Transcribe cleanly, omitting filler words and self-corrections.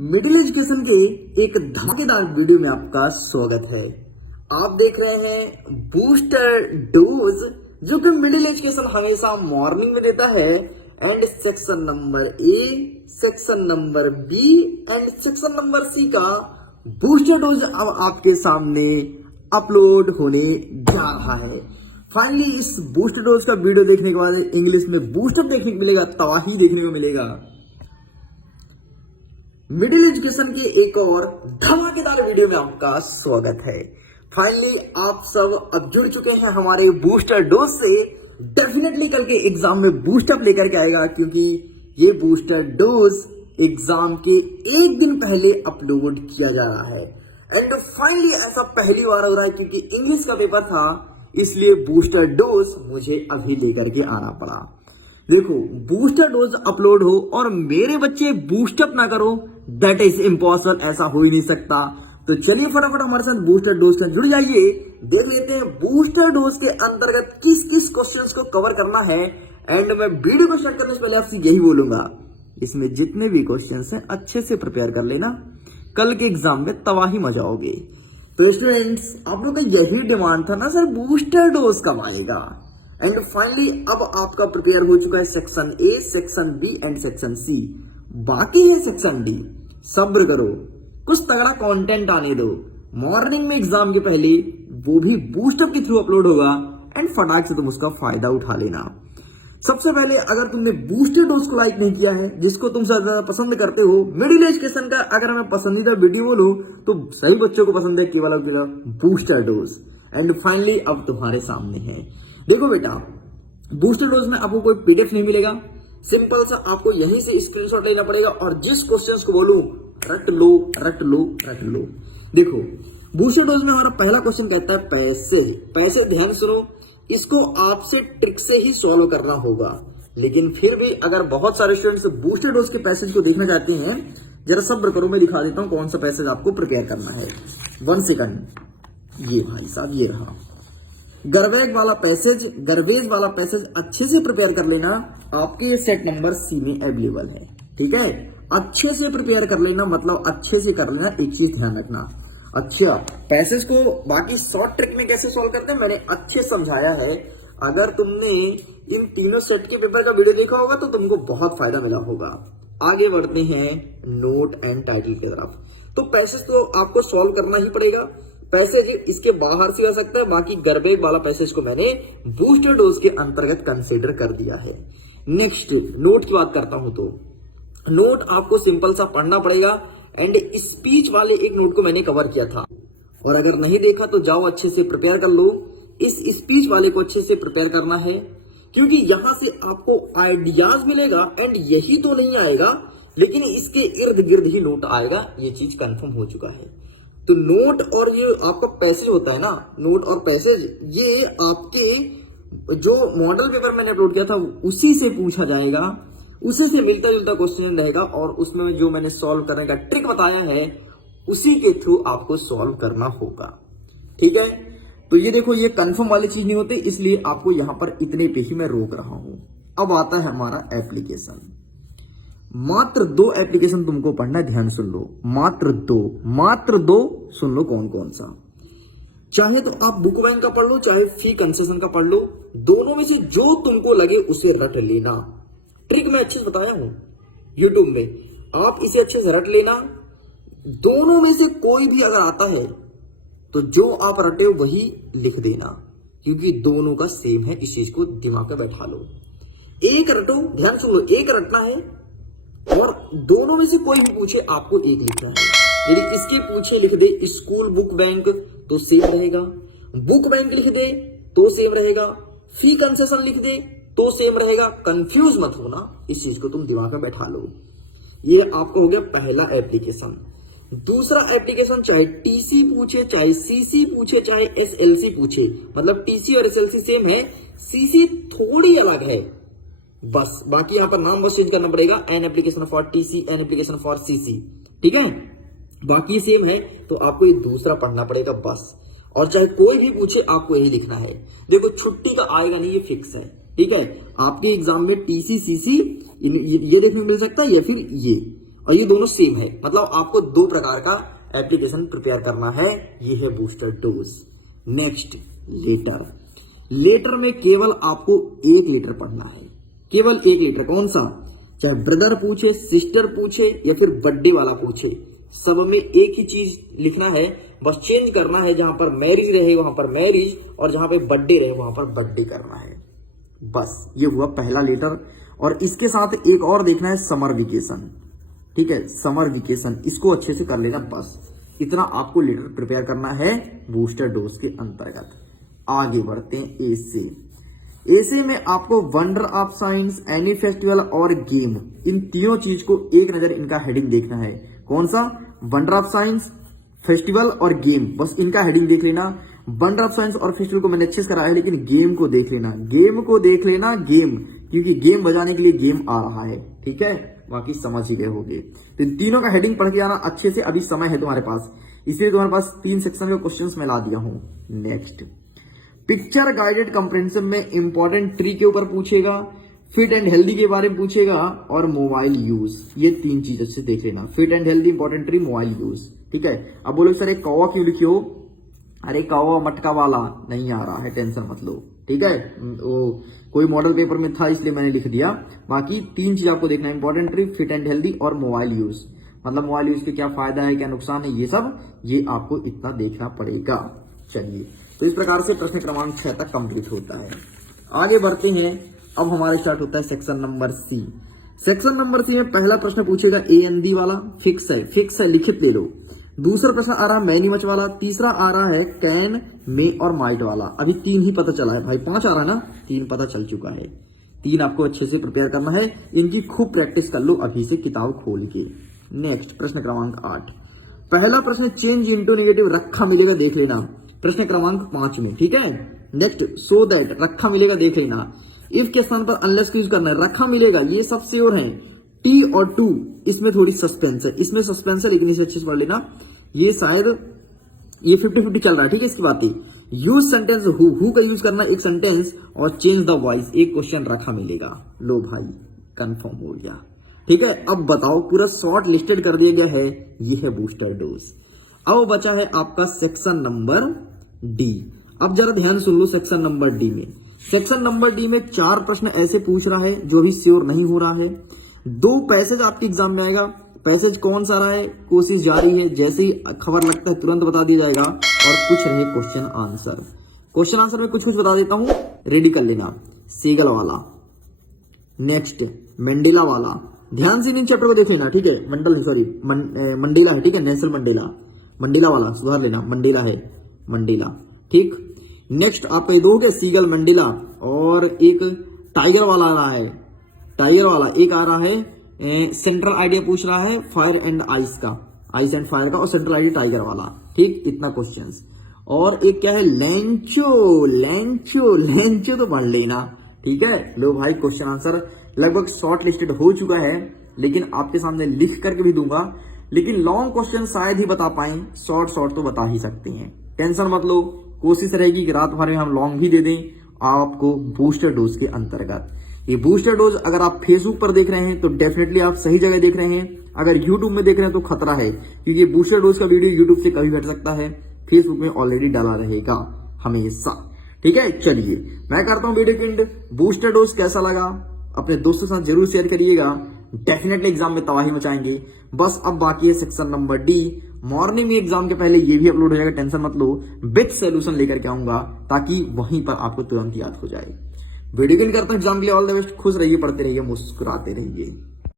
Middle education के एक धमाकेदार वीडियो में आपका स्वागत है। आप देख रहे हैं बूस्टर डोज, जो कि मिडिल एजुकेशन हमेशा मॉर्निंग में देता है। And section number A, section number B and section number C का बूस्टर डोज अब आपके सामने अपलोड होने जा रहा है। फाइनली इस बूस्टर डोज का वीडियो देखने के बाद इंग्लिश में बूस्टअप देखने को मिलेगा, तबाही देखने को मिलेगा। मिडिल एजुकेशन के एक और धमाकेदार वीडियो में आपका स्वागत है। फाइनली आप सब अब जुड़ चुके हैं हमारे बूस्टर डोज से। डेफिनेटली कल के एग्जाम में बूस्टअप लेकर के आएगा, क्योंकि ये बूस्टर डोज एग्जाम के एक दिन पहले अपलोड किया जा रहा है। एंड फाइनली ऐसा पहली बार हो रहा है, क्योंकि इंग्लिश का पेपर था, इसलिए बूस्टर डोज मुझे अभी लेकर के आना पड़ा। देखो, बूस्टर डोज अपलोड हो और मेरे बच्चे बूस्टअप ना करो, दैट इज इम्पॉसिबल। ऐसा हो ही नहीं सकता। तो चलिए फटाफट हमारे साथ बूस्टर डोज से जुड़ जाइए। देख लेते हैं बूस्टर डोज के अंतर्गत किस किस क्वेश्चंस को कवर करना है। एंड मैं वीडियो को स्टार्ट करने से पहले आपसे यही बोलूंगा, इसमें जितने भी क्वेश्चंस हैं अच्छे से प्रिपेयर कर लेना, कल के एग्जाम में तबाही मचाओगे। तो स्टूडेंट्स, आप लोग का यही डिमांड था ना सर, बूस्टर डोज कब आएगा। एंड फाइनली अब आपका प्रिपेयर हो चुका है section A, section B and section C. बाकी है सेक्शन डी। सब्र करो, कुछ तगड़ा कंटेंट आने दो। मॉर्निंग में एग्जाम के पहले वो भी बूस्टअप के थ्रू अपलोड होगा, एंड फटाक से तुम उसका फायदा उठा लेना। सबसे पहले, अगर तुमने बूस्टर डोज को लाइक नहीं किया है, जिसको तुम ज्यादा पसंद करते हो, मिडिल एजुकेशन का अगर मैं पसंदीदा वीडियो बोलूं तो सही बच्चों को पसंद है केवल बूस्टर डोज। एंड फाइनली अब तुम्हारे सामने है। देखो बेटा, बूस्टर डोज में आपको कोई पीडीएफ नहीं मिलेगा। सिंपल सा आपको यहीं से स्क्रीनशॉट लेना पड़ेगा और जिस क्वेश्चंस को बोलूं रट लो रट लो रट लो। देखो, बूस्टर डोज में हमारा पहला क्वेश्चन कहता है पैसे। पैसे ध्यान सुनो, इसको आपसे ट्रिक से ही सॉल्व करना होगा। लेकिन फिर भी अगर बहुत सारे स्टूडेंट्स बूस्टर डोज के पैसेज को देखना चाहते हैं, जरा सब्र करो, मैं दिखा देता हूं कौन सा पैसेज आपको प्रिपेयर करना है। 1 सेकंड। ये भाई साहब, ये रहा गर्वेज वाला पैसेज अच्छे से प्रिपेयर कर लेना। आपके सेट नंबर सी में अवेलेबल है, ठीक है। अच्छे से प्रिपेयर कर लेना, मतलब अच्छे से कर लेना। एक चीज ध्यान रखना, अच्छा पैसेज को बाकी शॉर्ट ट्रिक में कैसे सॉल्व करते हैं मैंने अच्छे समझाया है। अगर तुमने इन तीनों सेट के पेपर का वीडियो देखा होगा तो तुमको बहुत फायदा मिला होगा। आगे बढ़ते हैं नोट एंड टाइटल की तरफ। तो पैसेज तो आपको सॉल्व करना ही पड़ेगा। पैसेज इसके बाहर से आ सकता है, बाकी गर्बेज वाला पैसेज को मैंने बूस्टर डोज के अंतर्गत कंसीडर कर दिया है। नेक्स्ट नोट की बात करता हूं, तो नोट आपको सिंपल सा पढ़ना पड़ेगा। एंड स्पीच वाले एक नोट को मैंने कवर किया था, और अगर नहीं देखा तो जाओ अच्छे से प्रिपेयर कर लो। इस स्पीच वाले को अच्छे से प्रिपेयर करना है, क्योंकि यहां से आपको आइडियाज मिलेगा। एंड यही तो नहीं आएगा, लेकिन इसके इर्द गिर्द ही नोट आएगा, ये चीज कंफर्म हो चुका है। तो नोट और ये आपका पैसेज होता है ना, नोट और पैसेज, ये आपके जो मॉडल पेपर मैंने अपलोड किया था उसी से पूछा जाएगा, उसी से मिलता जुलता क्वेश्चन रहेगा। और उसमें जो मैंने सॉल्व करने का ट्रिक बताया है उसी के थ्रू आपको सॉल्व करना होगा, ठीक है। तो ये देखो, ये कंफर्म वाली चीज नहीं होती, इसलिए आपको यहां पर इतने पे ही मैं रोक रहा हूं। अब आता है हमारा एप्लीकेशन। मात्र 2 एप्लीकेशन तुमको पढ़ना है, ध्यान सुन लो। मात्र दो सुन लो कौन कौन सा। चाहे तो आप बुक बैंक का पढ़ लो, चाहे फी कंसेशन का पढ़ लो। दोनों में से जो तुमको लगे उसे रट लेना। ट्रिक मैं अच्छे से बताया हूं यूट्यूब में, आप इसे अच्छे से रट लेना। दोनों में से कोई भी अगर आता है तो जो आप रटे वही लिख देना, क्योंकि दोनों का सेम है। इस चीज को दिमाग में बैठा लो। एक रटो, ध्यान सुन लो, एक रटना है और दोनों में से कोई भी पूछे आपको एक लिखना है। यदि इसके पूछे लिख दे स्कूल बुक बैंक तो सेम रहेगा, बुक बैंक लिख दे तो सेम रहेगा, फी कंसेशन लिख दे तो सेम रहेगा। कंफ्यूज मत होना, इस चीज को तुम दिमाग में बैठा लो। ये आपका हो गया पहला एप्लीकेशन। दूसरा एप्लीकेशन, चाहे टीसी पूछे, चाहे सीसी पूछे, चाहे एसएलसी पूछे, मतलब टीसी और एसएलसी सेम है, सीसी थोड़ी अलग है बस। बाकी यहां पर नाम बस चेंज करना पड़ेगा, an application for TC, an application for CC, ठीक है। बाकी सेम है, तो आपको ये दूसरा पढ़ना पड़ेगा बस। और चाहे कोई भी पूछे आपको यही लिखना है। देखो, छुट्टी का आएगा नहीं, ये फिक्स है, ठीक है। आपके एग्जाम में टीसी सीसी ये देखने को मिल सकता है, या फिर ये। और ये दोनों सेम है, मतलब आपको दो प्रकार का एप्लीकेशन प्रिपेयर करना है। ये है booster dose. Next letter. Letter में केवल आपको 1 लेटर पढ़ना है, केवल 1 लेटर। कौन सा? चाहे ब्रदर पूछे, सिस्टर पूछे या फिर बर्थडे वाला पूछे, सब में एक ही चीज लिखना है, बस चेंज करना है। जहां पर मैरिज रहे वहां पर मैरिज, और जहां पे बर्थडे रहे वहां पर बर्थडे करना है। बस ये हुआ पहला लेटर। और इसके साथ एक और देखना है, समर वेकेशन। ठीक है, समर वेकेशन, इसको अच्छे से कर लेना। बस इतना आपको लेटर प्रिपेयर करना है बूस्टर डोज के अंतर्गत। आगे बढ़ते हैं ऐसे में आपको wonder of science, any festival और गेम, इन तीनों चीज को एक नजर इनका हेडिंग देखना है। कौन सा? वंडर ऑफ साइंस, फेस्टिवल और गेम, बस इनका हेडिंग देख लेना। वंडर ऑफ साइंस और फेस्टिवल को मैंने अच्छे से कराया है, लेकिन गेम को देख लेना, गेम को देख लेना, गेम, क्योंकि गेम बजाने के लिए गेम आ रहा है। ठीक है, बाकी समझ ही गए होंगे। तो इन तीनों का हेडिंग पढ़ के आना अच्छे से, अभी समय है तुम्हारे पास, इसलिए तुम्हारे पास 3 सेक्शन के क्वेश्चंस मैं ला दिया हूं। नेक्स्ट, पिक्चर गाइडेड कंप्रेहेंशन में इंपॉर्टेंट ट्री के ऊपर पूछेगा, फिट एंड हेल्दी के बारे में पूछेगा, और मोबाइल यूज। ये 3 चीज अच्छे से देख लेना, fit and healthy, important tree, mobile use. ठीक है, अब बोलो सर एक कौवा क्यों लिखी हो? अरे कौवा मटका वाला नहीं आ रहा है, टेंशन मत लो। ठीक है, वो कोई मॉडल पेपर में था इसलिए मैंने लिख दिया। बाकी 3 चीज आपको देखना है, important tree, fit and healthy और मोबाइल यूज। मतलब मोबाइल यूज के क्या फायदा है, क्या नुकसान है, ये सब ये आपको इतना देखना पड़ेगा। चलिए, तो इस प्रकार से प्रश्न क्रमांक 6 तक कंप्लीट होता है। आगे बढ़ते हैं, अब हमारे स्टार्ट होता है section number C. Section number C में पहला प्रश्न पूछेगा A&D वाला, फिक्स है, लिखित ले लो। दूसरा प्रश्न आ रहा है मैनी मच वाला, तीसरा आ रहा है कैन, मे और माइट वाला। अभी 3 ही पता चला है भाई, 5 आ रहा है ना, 3 पता चल चुका है। 3 आपको अच्छे से प्रिपेयर करना है, इनकी खूब प्रैक्टिस कर लो अभी से किताब खोल के। नेक्स्ट, प्रश्न क्रमांक 8। पहला प्रश्न चेंज इंटू नेगेटिव रखा मिलेगा, देख लेना, प्रश्न क्रमांक 5 में। ठीक है, नेक्स्ट, सो दैट रखा मिलेगा, देख लेना। इफ के स्थान पर अनलेस यूज करना है, रखा मिलेगा, ये सबसे और है। टी और टू, इसमें थोड़ी सस्पेंस है, इसमें सस्पेंस है, लेकिन इसे अच्छे से पढ़ लेना। ये शायद ये 50-50 चल रहा है। ठीक है, इसकी बात है। यूज सेंटेंस हु का यूज करना एक सेंटेंस, और चेंज द वॉइस, एक क्वेश्चन रखा मिलेगा। लो भाई, कंफर्म हो गया। ठीक है, अब बताओ, पूरा शॉर्ट लिस्टेड कर दिया गया है, ये है बूस्टर डोज। अब बचा है आपका सेक्शन नंबर डी। अब जरा ध्यान सुन लो, सेक्शन नंबर डी में, सेक्शन नंबर डी में 4 प्रश्न ऐसे पूछ रहा है जो अभी श्योर नहीं हो रहा है। 2 पैसेज आपके एग्जाम में आएगा, पैसेज कौन सा रहा है, कोशिश जारी है, जैसे ही खबर लगता है तुरंत बता दिया जाएगा। और कुछ रहे क्वेश्चन आंसर, क्वेश्चन आंसर में कुछ बता देता हूं, रेडी कर लेना। सेगल वाला, नेक्स्ट मंडेला वाला, ध्यान से इन चैप्टर को देख लेना। ठीक है, मंडेला है, ठीक है, नेल्सन मंडेला वाला सुधार लेना, मंडेला है, मंडेला। ठीक, नेक्स्ट आप दो गए सीगल मंडेला, और एक टाइगर वाला आ रहा है, टाइगर वाला एक आ रहा है। सेंट्रल आइडिया पूछ रहा है फायर एंड आइस का, आइस एंड फायर का, और सेंट्रल आइडिया टाइगर वाला। ठीक, इतना क्वेश्चंस। और एक क्या है, लेंचो तो पढ़ लेना। ठीक है, लो भाई, क्वेश्चन आंसर लगभग शॉर्ट लिस्टेड हो चुका है, लेकिन आपके सामने लिख करके भी दूंगा। लेकिन लॉन्ग क्वेश्चन शायद ही बता पाए, शॉर्ट तो बता ही सकते हैं। टेंशन मत लो, कोशिश रहेगी कि रात भर में हम लॉन्ग भी दे दें आपको बूस्टर डोज के अंतर्गत। ये बूस्टर डोज अगर आप फेसबुक पर देख रहे हैं तो डेफिनेटली आप सही जगह देख रहे हैं। अगर यूट्यूब में देख रहे हैं तो खतरा है, क्योंकि बूस्टर डोज का वीडियो यूट्यूब से कभी घट सकता है, फेसबुक में ऑलरेडी डाला रहेगा हमेशा। ठीक है, चलिए मैं करता हूं वीडियो की एंड। बूस्टर डोज कैसा लगा अपने दोस्तों के साथ जरूर शेयर करिएगा, डेफिनेटली एग्जाम में तबाही मचाएंगे। बस अब बाकी है सेक्शन नंबर डी। मॉर्निंग में एग्जाम के पहले ये भी अपलोड हो जाएगा, टेंशन मत लो, विद सॉल्यूशन लेकर के आऊंगा, ताकि वहीं पर आपको तुरंत याद हो जाए। वीडियो करता हूं एग्जाम के लिए, ऑल द बेस्ट, खुश रहिए, पढ़ते रहिए, मुस्कुराते रहिए।